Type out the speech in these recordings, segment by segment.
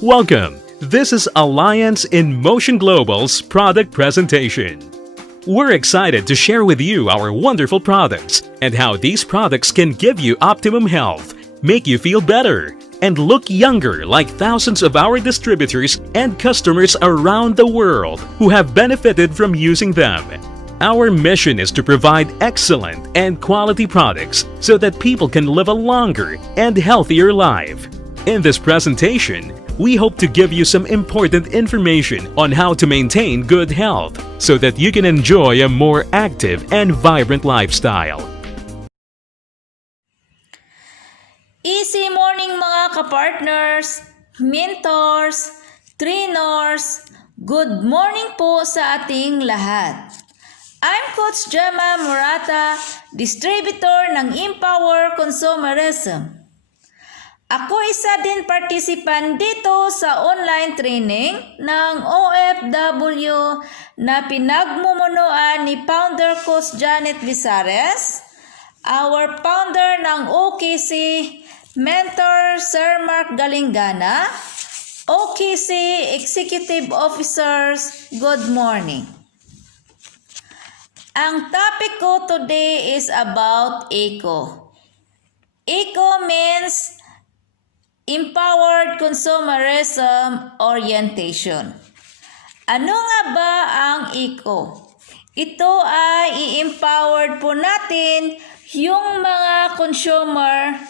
Welcome. This is Alliance in Motion Global's product presentation. We're excited to share with you our wonderful products and how these products can give you optimum health, make you feel better, and look younger like thousands of our distributors and customers around the world who have benefited from using them. Our mission is to provide excellent and quality products so that people can live a longer and healthier life. In this presentation, we hope to give you some important information on how to maintain good health so that you can enjoy a more active and vibrant lifestyle. Easy morning mga kapartners, mentors, trainers, good morning po sa ating lahat. I'm Coach Gemma Murata, distributor ng Empower Consumerism. Ako isa din participant dito sa online training ng OFW na pinagmumunuan ni Founder Coach Janet Visares, our founder ng OKC, Mentor Sir Mark Galingana, OKC Executive Officers, good morning. Ang topic ko today is about ECO. ECO means Empowered Consumerism Orientation. Ano nga ba ang ECO? Ito ay i-empowered po natin yung mga consumer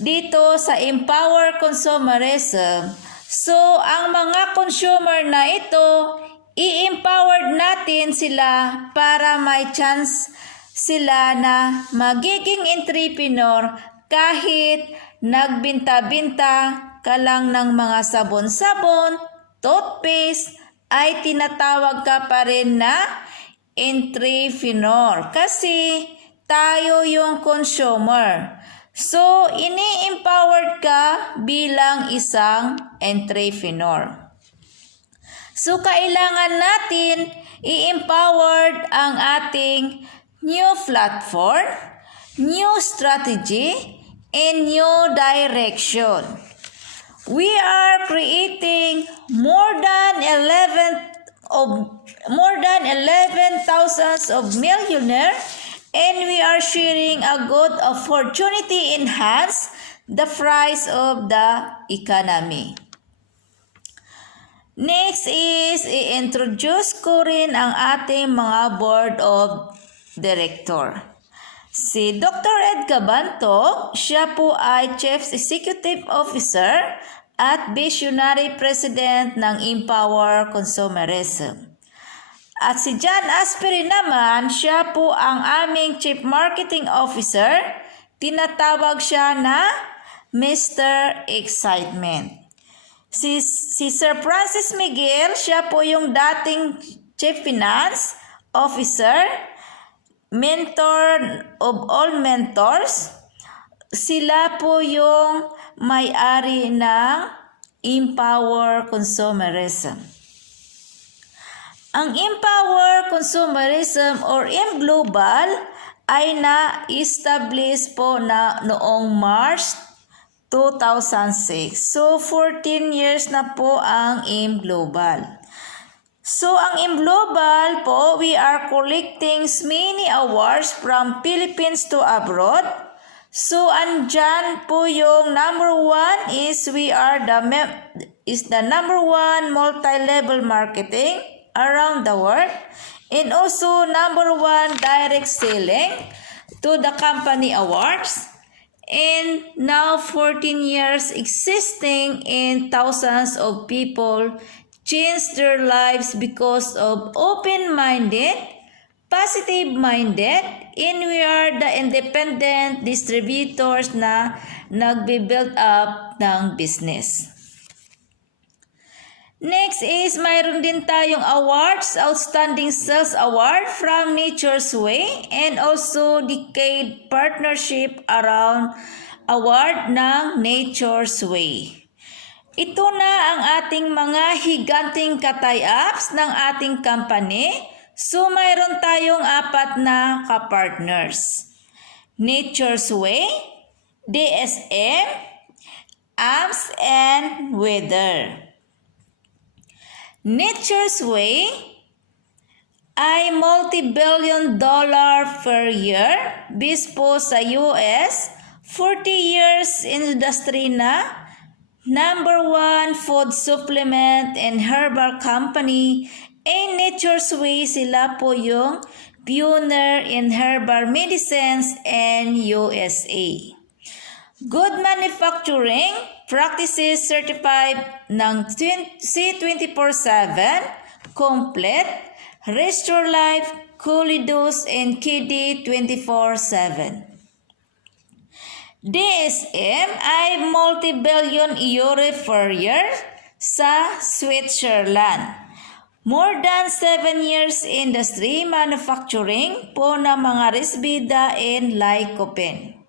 dito sa Empowered Consumerism. So, ang mga consumer na ito, i-empowered natin sila para may chance sila na magiging entrepreneur kahit nagbinta-binta ka lang ng mga sabon-sabon, toothpaste, ay tinatawag ka pa rin na entrepreneur kasi tayo yung consumer. So, ini-empowered ka bilang isang entrepreneur. So, kailangan natin i-empowered ang ating new platform, new strategy, and new direction. We are creating more than 11,000 of millionaire, and we are sharing a good opportunity enhance the price of the economy. Next is i-introduce ko rin ang ating mga board of director. Si Dr. Ed Cabanto, siya po ay Chief Executive Officer at Visionary President ng Empower Consumerism. At si John Asperi naman, siya po ang aming Chief Marketing Officer. Tinatawag siya na Mr. Excitement. Si Sir Francis Miguel, siya po yung dating Chief Finance Officer, mentor of all mentors. Sila po yung may-ari ng Empower Consumerism. Ang Empower Consumerism or M-Global ay na-establish po na noong March 2006. So, 14 years na po ang M-Global. So, ang M-Global po, we are collecting many awards from Philippines to abroad. So, andyan po yung number one is we are the number one multi-level marketing around the world. And also, number one direct selling to the company awards. And now, 14 years existing and thousands of people change their lives because of open-minded, positive-minded, and we are the independent distributors na nagbe-build up ng business. Next is mayroon din tayong awards, Outstanding Sales Award from Nature's Way, and also Decade Partnership around Award ng Nature's Way. Ito na ang ating mga higanting katay-ups ng ating company. So, mayroon tayong 4 na kapartners. Nature's Way, DSM, AMS and weather. Nature's Way ay multi-billion dollar per year based po sa US, 40 years industry na, number 1 food supplement and herbal company. Nature's Way, sila po yung pioneer in herbal medicines in USA. Good manufacturing practices certified ng C24/7, complete, Restore Life, Coolidus, and KD 24/7. DSM ay multi-billion euro per year sa Switzerland. More than 7 years industry manufacturing po ng mga Risbida and Lycopene.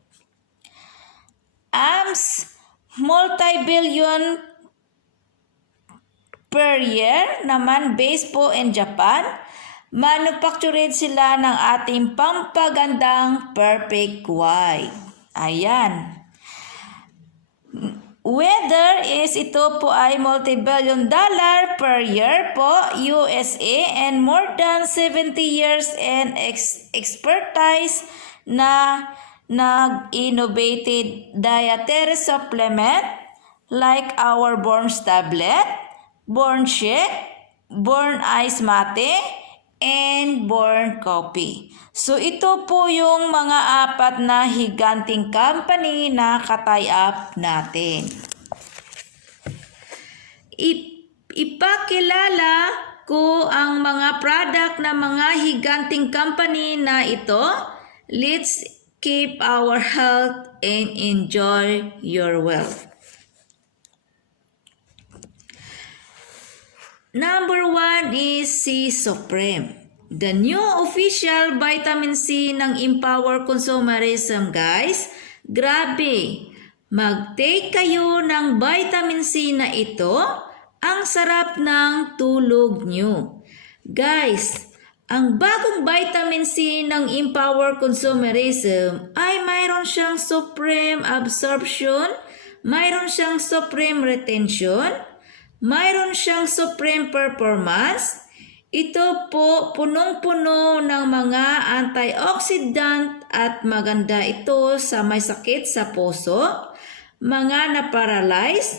AMS, multi-billion per year naman based po in Japan. Manufactured sila ng ating pampagandang Perfect White. Ayan. Weather is ito po ay multi-billion dollar per year po USA and more than 70 years and expertise na nag-innovated dietary supplement like our Born's tablet, Born Shake, Born Ice Mate, and Born Coffee. So ito po yung mga 4 na higanting company na katay-up natin. Ipakilala ko ang mga product na mga higanting company na ito. Let's keep our health and enjoy your wealth. Number 1 is C Supreme. The new official vitamin C ng Empower Consumerism, guys. Grabe. Mag-take kayo ng vitamin C na ito. Ang sarap ng tulog nyo. Guys, ang bagong vitamin C ng Empower Consumerism ay mayroon siyang supreme absorption, mayroon siyang supreme retention, mayroon siyang supreme performance. Ito po punong-puno ng mga antioxidant at maganda ito sa may sakit sa puso, mga na-paralyze,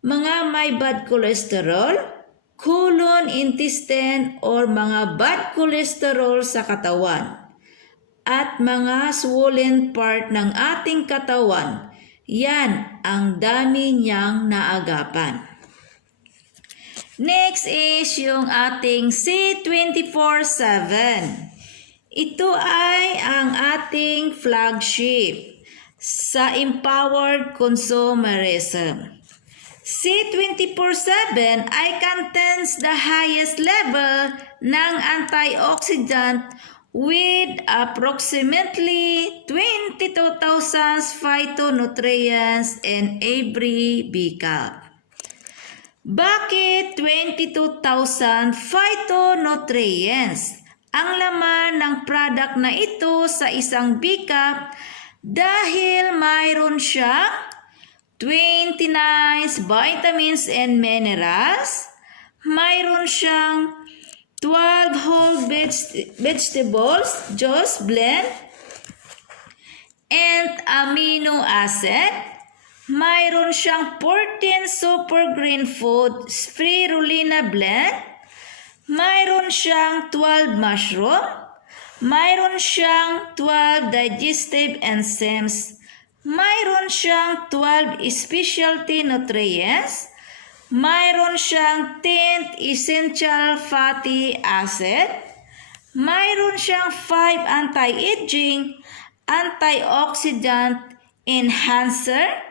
mga may bad cholesterol, colon, intestine, or mga bad cholesterol sa katawan, at mga swollen part ng ating katawan. Yan ang dami niyang naagapan. Next is yung ating C24/7. Ito ay ang ating flagship sa Empowered Consumerism. C24/7 ay contains the highest level ng antioxidant with approximately 22,000 phytonutrients in every B-cup. Bakit 22,000 phytonutrients ang laman ng product na ito sa isang B-cup? Dahil mayroon siya 29 vitamins and minerals, mayroon siyang 12 whole vegetables, juice blend, and amino acid. Mayroon siyang 14 super green food spirulina blend. Mayroon siyang 12 mushroom. Mayroon siyang 12 digestive enzymes. Mayroon siyang 12 specialty nutrients. Mayroon siyang 10 essential fatty acid. Mayroon siyang 5 anti-aging, antioxidant enhancer.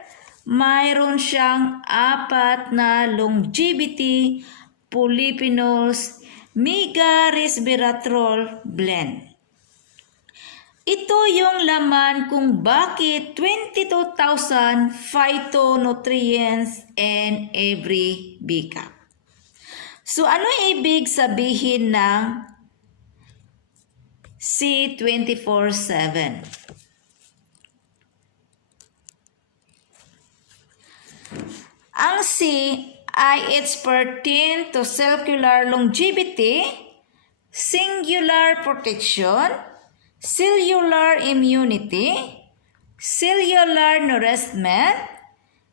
Mayroon siyang 4 na longevity polyphenols mega resveratrol blend. Ito yung laman kung bakit 22,000 phytonutrients in every B-cup. So ano ibig sabihin ng C24/7? Ang C ay it's pertain to cellular longevity, singular protection, cellular immunity, cellular nourishment,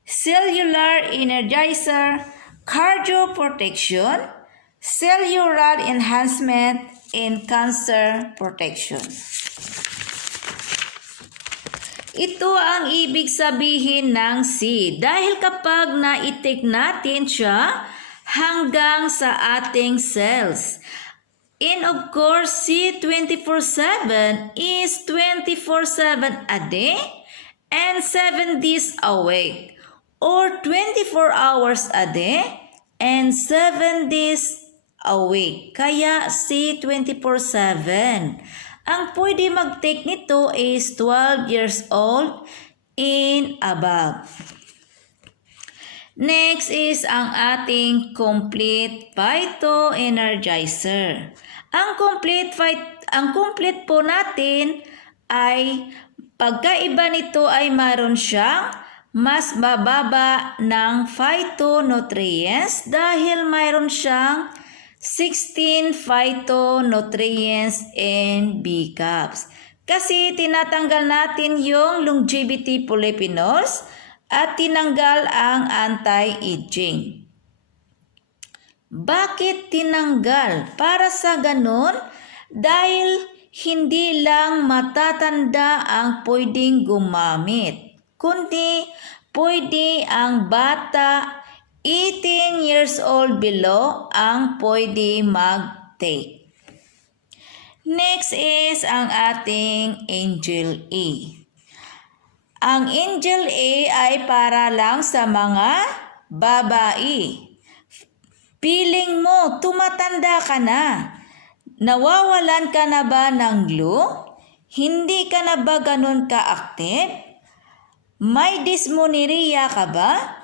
cellular energizer, cardioprotection, cellular enhancement, and cancer protection. Ito ang ibig sabihin ng C dahil kapag naitik natin siya hanggang sa ating cells. And of course, C 24/7 is 24/7 a day and 7 days a week, or 24 hours a day and 7 days a week. Kaya C 24/7. Ang pwede mag-take nito is 12 years old and above. Next is ang ating complete Phyto Energizer. Ang complete po natin ay pagkaiba nito ay mayroon siyang mas bababa ng phytonutrients dahil mayroon siyang 16 phytonutrients and B-caps. Kasi tinatanggal natin yung longevity polyphenols at tinanggal ang anti-aging. Bakit tinanggal? Para sa ganun, dahil hindi lang matatanda ang pwedeng gumamit, kundi pwede ang bata 18 years old below ang pwede mag-take. Next is ang ating Angel A. Ang Angel A ay para lang sa mga babae. Feeling mo, tumatanda ka na. Nawawalan ka na ba ng glue? Hindi ka na ba ganun ka-active? May dysmenorrhea ka ba?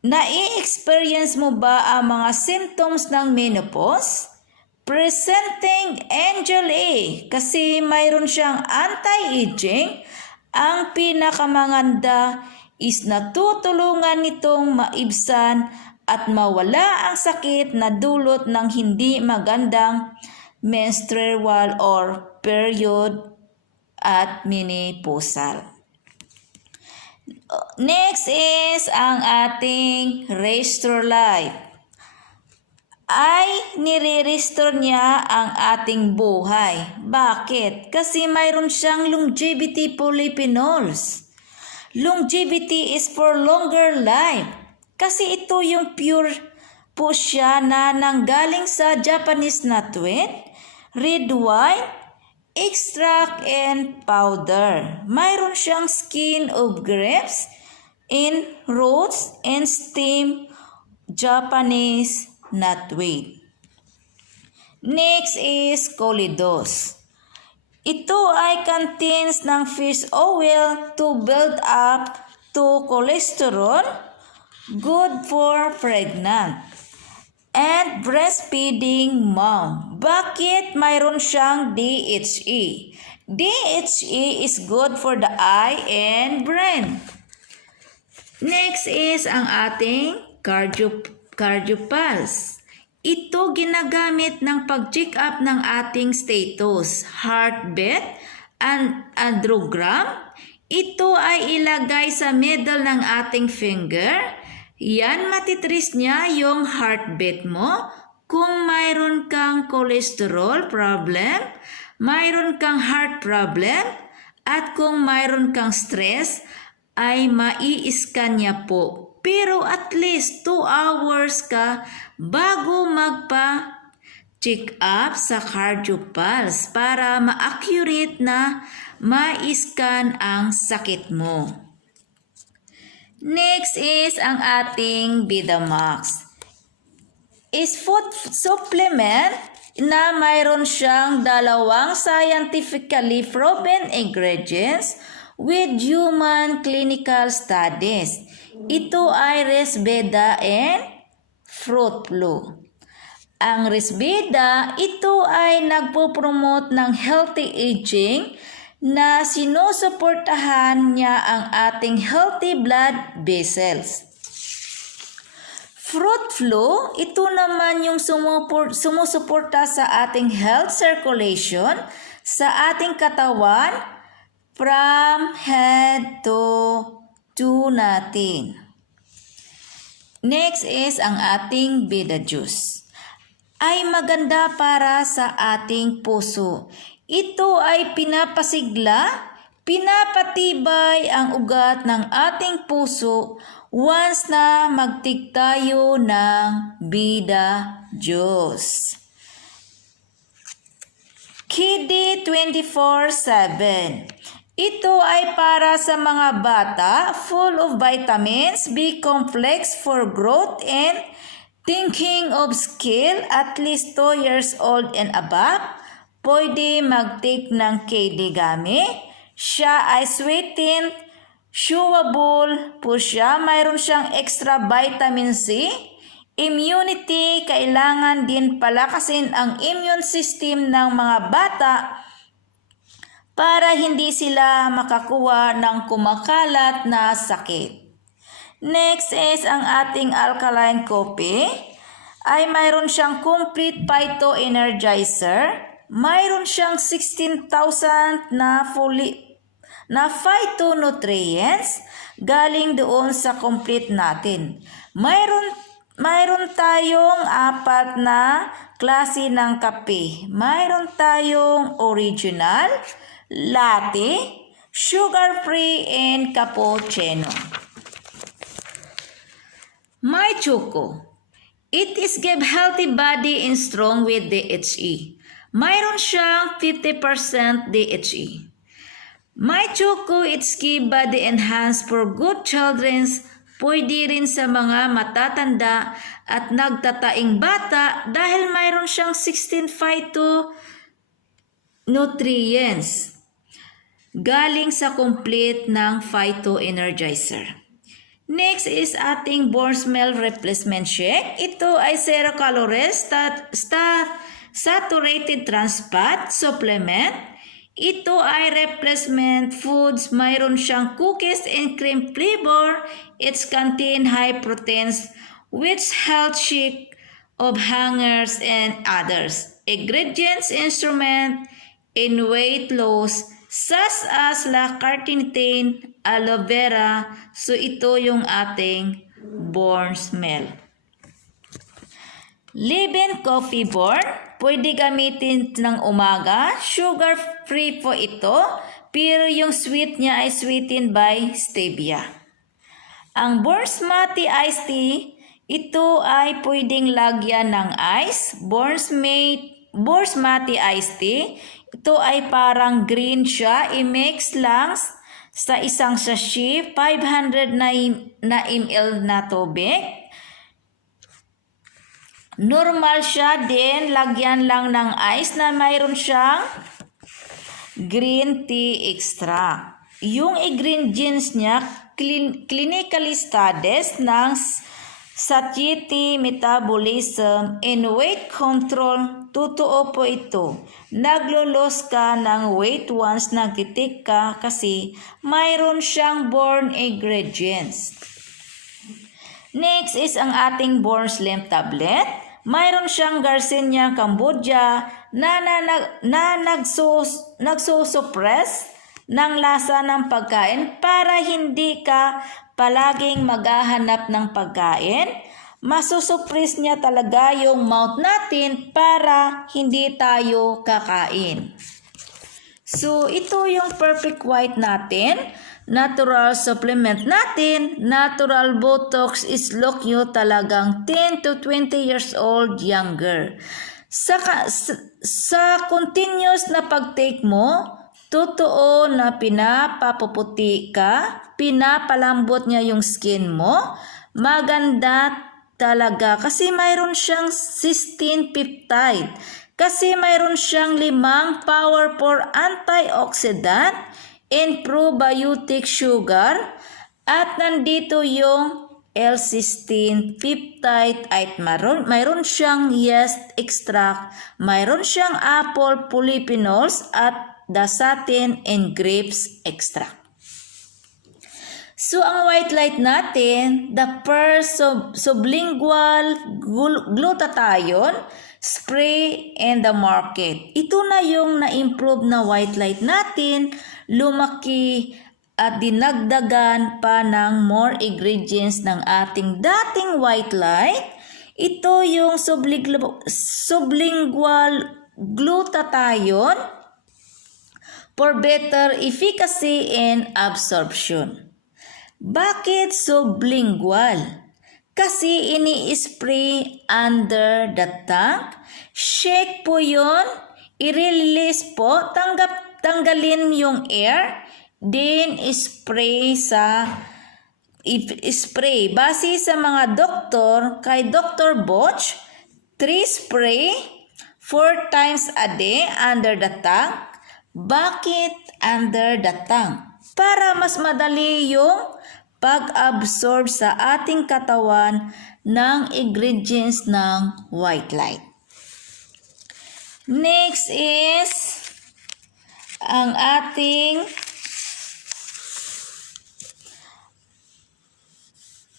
Nai-experience mo ba ang mga symptoms ng menopause? Presenting Angel A kasi mayroon siyang anti-aging. Ang pinakamaganda is natutulungan nitong maibsan at mawala ang sakit na dulot ng hindi magandang menstrual or period at menopausal. Next is ang ating Restore Life. Ay nire-restore niya ang ating buhay. Bakit? Kasi mayroon siyang longevity polyphenols. Longevity is for longer life. Kasi ito yung pure po siya na nanggaling sa Japanese nutmeg, red wine, extract and powder. Mayroon siyang skin of grapes in roots and stem Japanese nutmeg. Next is Colidos. Ito ay contains ng fish oil to build up to cholesterol, good for pregnant and breastfeeding mom. Bakit mayroon siyang DHA? DHA is good for the eye and brain. Next is ang ating Cardiopulse. Ito ginagamit ng pag-check up ng ating status, heartbeat, and androgram. Ito ay ilagay sa middle ng ating finger. Yan, matitrace niya yung heartbeat mo. Kung mayroon kang cholesterol problem, mayroon kang heart problem, at kung mayroon kang stress, ay mai-scan niya po. Pero at least 2 hours ka bago magpa-check up sa Cardiopulse para ma-accurate na ma-scan ang sakit mo. Next is ang ating Vidamax. Is food supplement na mayroon siyang 2 scientifically proven ingredients with human clinical studies. Ito ay Resveda and Fruit Flu. Ang Resveda, ito ay nagpo-promote ng healthy aging na sinusuportahan niya ang ating healthy blood vessels. Fruit flu, ito naman yung sumusuporta sa ating health circulation sa ating katawan from head to toe natin. Next is ang ating Beta Juice. Ay maganda para sa ating puso. Ito ay pinapasigla, pinapatibay ang ugat ng ating puso once na magtik tayo ng Beta Juice. Kidney 24/7. Ito ay para sa mga bata, full of vitamins, B complex for growth and thinking of skill, at least 2 years old and above. Pwede mag-take ng KD Gummy. Siya ay sweetened, chewable po siya. Mayroon siyang extra vitamin C. Immunity, kailangan din palakasin ang immune system ng mga bata para hindi sila makakuha ng kumakalat na sakit. Next is ang ating alkaline coffee. Ay mayroon siyang complete phyto energizer. Mayroon siyang 16,000 na phytonutrients galing doon sa complete natin. Mayroon tayong 4 na klase ng kape. Mayroon tayong original, latte, sugar-free, and cappuccino. My Choco. It is give healthy body and strong with DHE. Mayroon siyang 50% DHE. My Choco, it's give body enhance for good children's. Pwede rin sa mga matatanda at nagtataing bata dahil mayroon siyang 16 phytonutrients galing sa complete ng phyto energizer. Next is ating Born Smell Replacement Shake. Ito ay 0 calories, saturated trans fat supplement. Ito ay replacement foods. Mayroon siyang cookies and cream flavor. It's contain high proteins which health shake of hangers and others. Ingredients instrument in weight loss such as L-carnitine, aloe vera. So ito yung ating Born Smell. Live-in Coffee Born, pwede gamitin ng umaga. Sugar-free po ito, pero yung sweet niya ay sweetened by stevia. Ang Born Smoothie Iced Tea, ito ay pwedeng lagyan ng ice. Born Smoothie Iced Tea, ito ay parang green siya. I-mix lang sa isang sachet, 500 na ml na tubig. Normal siya din, lagyan lang ng ice na mayroon siyang green tea extract. Yung ingredients niya, clinically studies ng satiety, metabolism, and weight control. Totoo po ito. Naglo-lose ka ng weight once nagtitik ka kasi mayroon siyang born ingredients. Next is ang ating Born Slim Tablet. Mayroon siyang Garcinia Cambodia na nagsusuppress ng lasa ng pagkain para hindi ka palaging maghahanap ng pagkain. Masusuppress niya talaga yung mouth natin para hindi tayo kakain. So, ito yung Perfect White natin. Natural supplement natin. Natural Botox is look nyo talagang 10 to 20 years old younger. Sa continuous na pag-take mo, totoo na pinapapuputi ka, pinapalambot niya yung skin mo, maganda talaga kasi mayroon siyang cysteine peptide. Kasi mayroon siyang 5 powerful antioxidant and probiotic sugar at nandito yung L-cysteine peptide at mayroon siyang yeast extract, mayroon siyang apple polyphenols at the satin and grapes extract. So, ang white light natin, the first sublingual glutathione spray and the market. Ito na yung na-improve na white light natin, lumaki at dinagdagan pa ng more ingredients ng ating dating white light. Ito yung sublingual glutathione for better efficacy and absorption. Bakit sublingual? Kasi ini-spray under the tank. Shake po yun. I-release po. Tanggalin yung air. Then spray base sa mga doktor, kay Dr. Boch, 3 spray 4 times a day under the tank. Bakit under the tank? Para mas madali yung pag-absorb sa ating katawan ng ingredients ng white light. Next is ang ating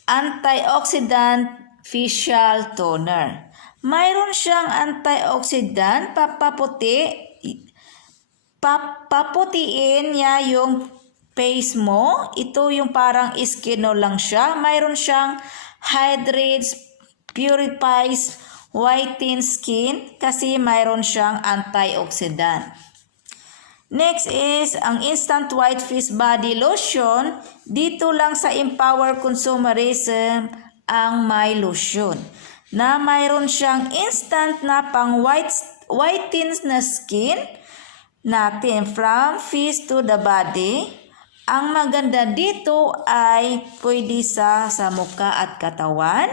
antioxidant facial toner. Mayroon siyang antioxidant, paputiin niya yung face mo. Ito yung parang skin lang siya. Mayroon siyang hydrates, purifies, whitens skin kasi mayroon siyang antioxidant. Next is ang Instant White Face Body Lotion. Dito lang sa Empower Consumerism ang may lotion na mayroon siyang instant na pang whitens na skin natin from face to the body. Ang maganda dito ay pwede sa mukha at katawan.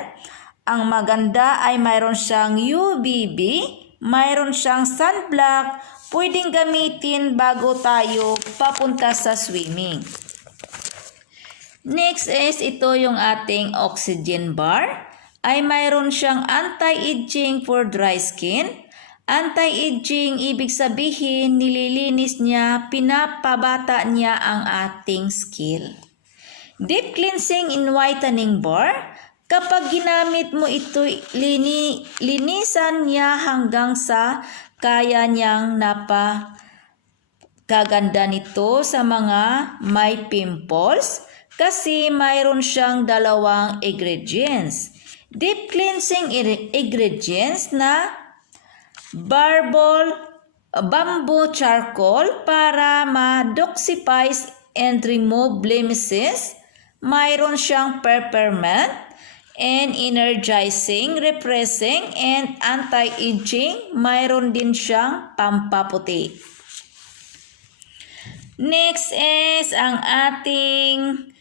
Ang maganda ay mayroon siyang UVB, mayroon siyang sunblock, pwedeng gamitin bago tayo papunta sa swimming. Next is ito yung ating oxygen bar. Ay mayroon siyang anti-aging for dry skin. Anti-aging, ibig sabihin, nililinis niya, pinapabata niya ang ating skin. Deep cleansing and whitening bar. Kapag ginamit mo ito, linisan niya hanggang sa kaya niyang napakaganda nito sa mga may pimples kasi mayroon siyang 2 ingredients. Deep cleansing ingredients na bamboo charcoal para ma-detoxify and remove blemishes. Mayroon siyang peppermint and energizing, refreshing, and anti-aging. Mayroon din siyang pampaputi. Next is ang ating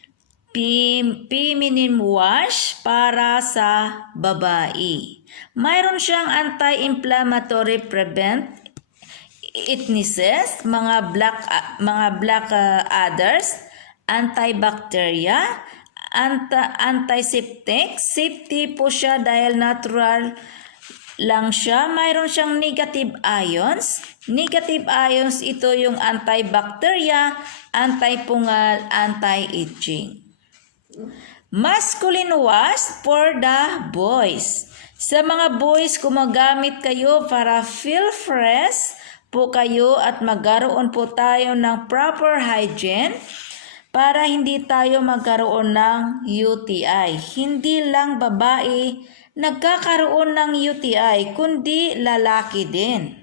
feminine wash para sa babae. Mayroon siyang anti-inflammatory, prevent itchneses, mga black adders, antibacteria, antiseptic. Safety po siya dahil natural lang siya. Mayroon siyang negative ions. Negative ions, ito yung antibacteria, antipungal, anti-itching. Masculine wash for the boys. Sa mga boys, gumagamit kayo para feel fresh po kayo at magkaroon po tayo ng proper hygiene para hindi tayo magkaroon ng UTI. Hindi lang babae nagkakaroon ng UTI, kundi lalaki din.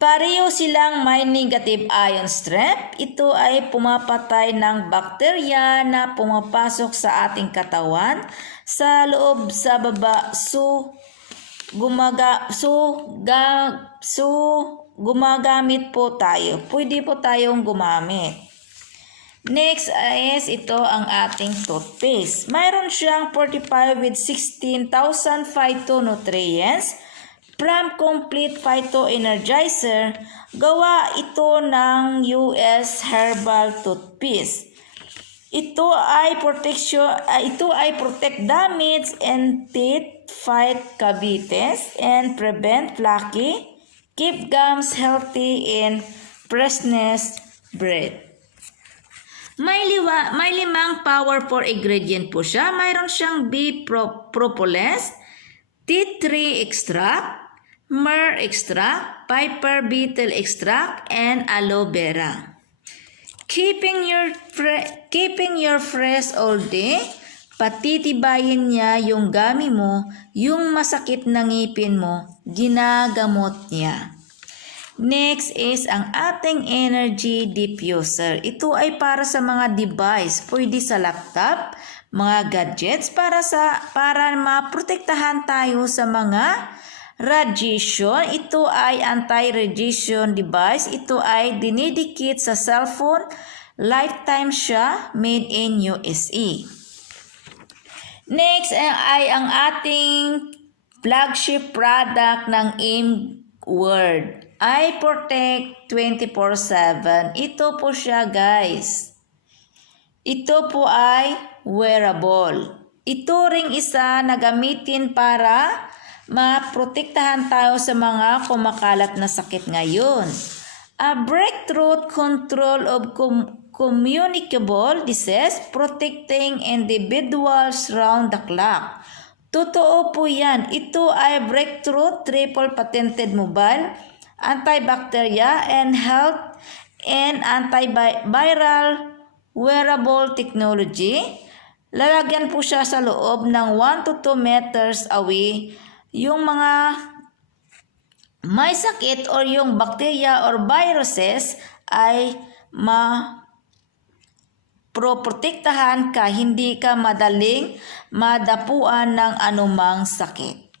Pareho silang may negative ion strength. Ito ay pumapatay ng bakterya na pumapasok sa ating katawan sa loob sa baba. Gumagamit po tayo. Pwede po tayong gumamit. Next is ito ang ating toothpaste. Mayroon siyang 45 with 16,000 phytonutrients from Complete Phyto Energizer. Gawa ito ng US Herbal Toothpaste. Ito ay protect damage and teeth, fight cavities, and prevent plaque, keep gums healthy, and freshness bread. May limang powerful ingredient po siya. Mayroon siyang bee propolis, tea tree extract, myrrh extract, piper beetle extract, and aloe vera. Keeping your fresh all day, patitibayin niya yung gami mo, yung masakit na ngipin mo, ginagamot niya. Next is ang ating energy diffuser. Ito ay para sa mga device, pwede sa laptop, mga gadgets para maprotektahan tayo sa mga radiation. Ito ay anti-radiation device. Ito ay dinidikit sa cellphone. Lifetime siya, made in USA. Next ay ang ating flagship product ng ImWord. I Protect 24/7. Ito po siya, guys. Ito po ay wearable. Ito ring isa na gamitin para maprotektahan tayo sa mga kumakalat na sakit ngayon. A breakthrough control of communicable disease, protecting individuals round the clock. Totoo po yan. Ito ay breakthrough triple patented mobile, antibacterial and health and antiviral wearable technology. Lalagyan po siya sa loob ng 1 to 2 meters away yung mga may sakit or yung bacteria or viruses ay protektahan ka, hindi ka madaling madapuan ng anumang sakit.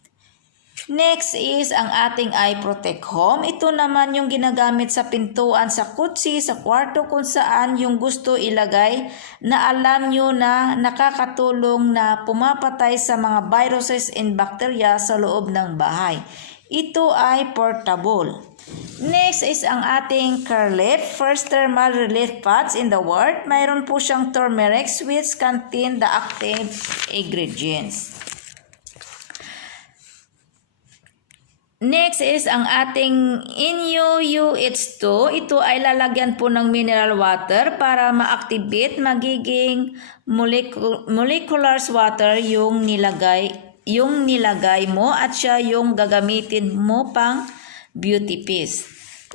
Next is ang ating iProtect Home. Ito naman yung ginagamit sa pintuan, sa kutsi, sa kwarto kung saan yung gusto ilagay na alam nyo na nakakatulong na pumapatay sa mga viruses and bacteria sa loob ng bahay. Ito ay portable. Next is ang ating Curlip, first thermal relief pads in the world. Mayroon po siyang turmeric, which contain the active ingredients. Next is ang ating Inyo UH2. Ito ay lalagyan po ng mineral water para ma-activate, magiging molecular water yung nilagay mo at siya yung gagamitin mo pang beauty paste.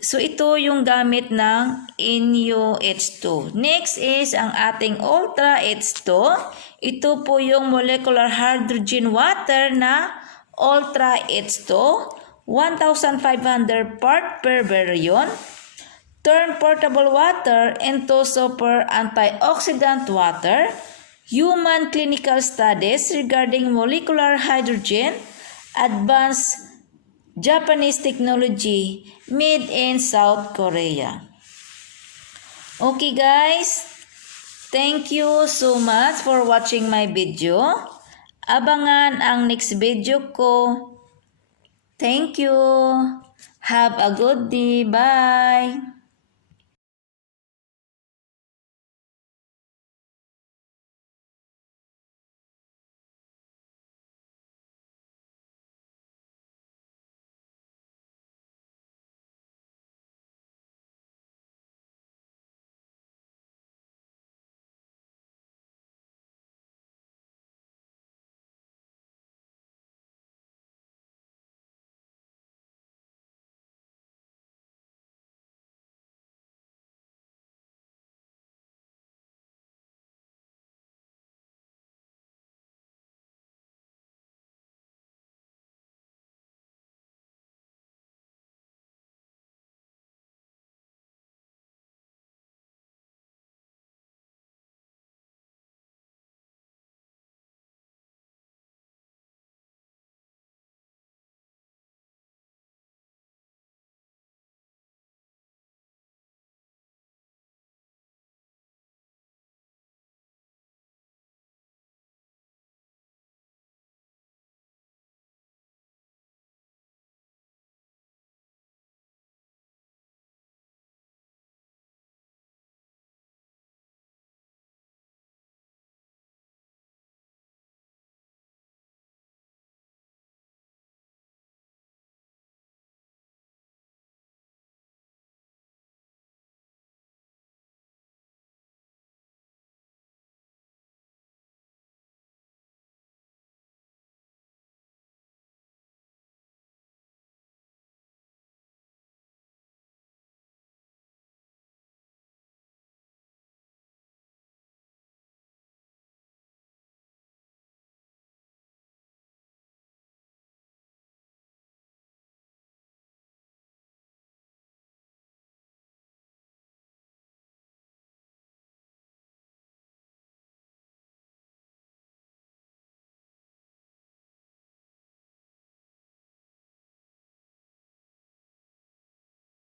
So ito yung gamit ng Inyo H2. Next is ang ating Ultra H2. Ito po yung molecular hydrogen water na Ultra H2. 1,500 part per billion. Turn portable water into super antioxidant water. Human clinical studies regarding molecular hydrogen. Advanced Japanese technology made in South Korea. Okay guys, thank you so much for watching my video. Abangan ang next video ko. Thank you. Have a good day. Bye.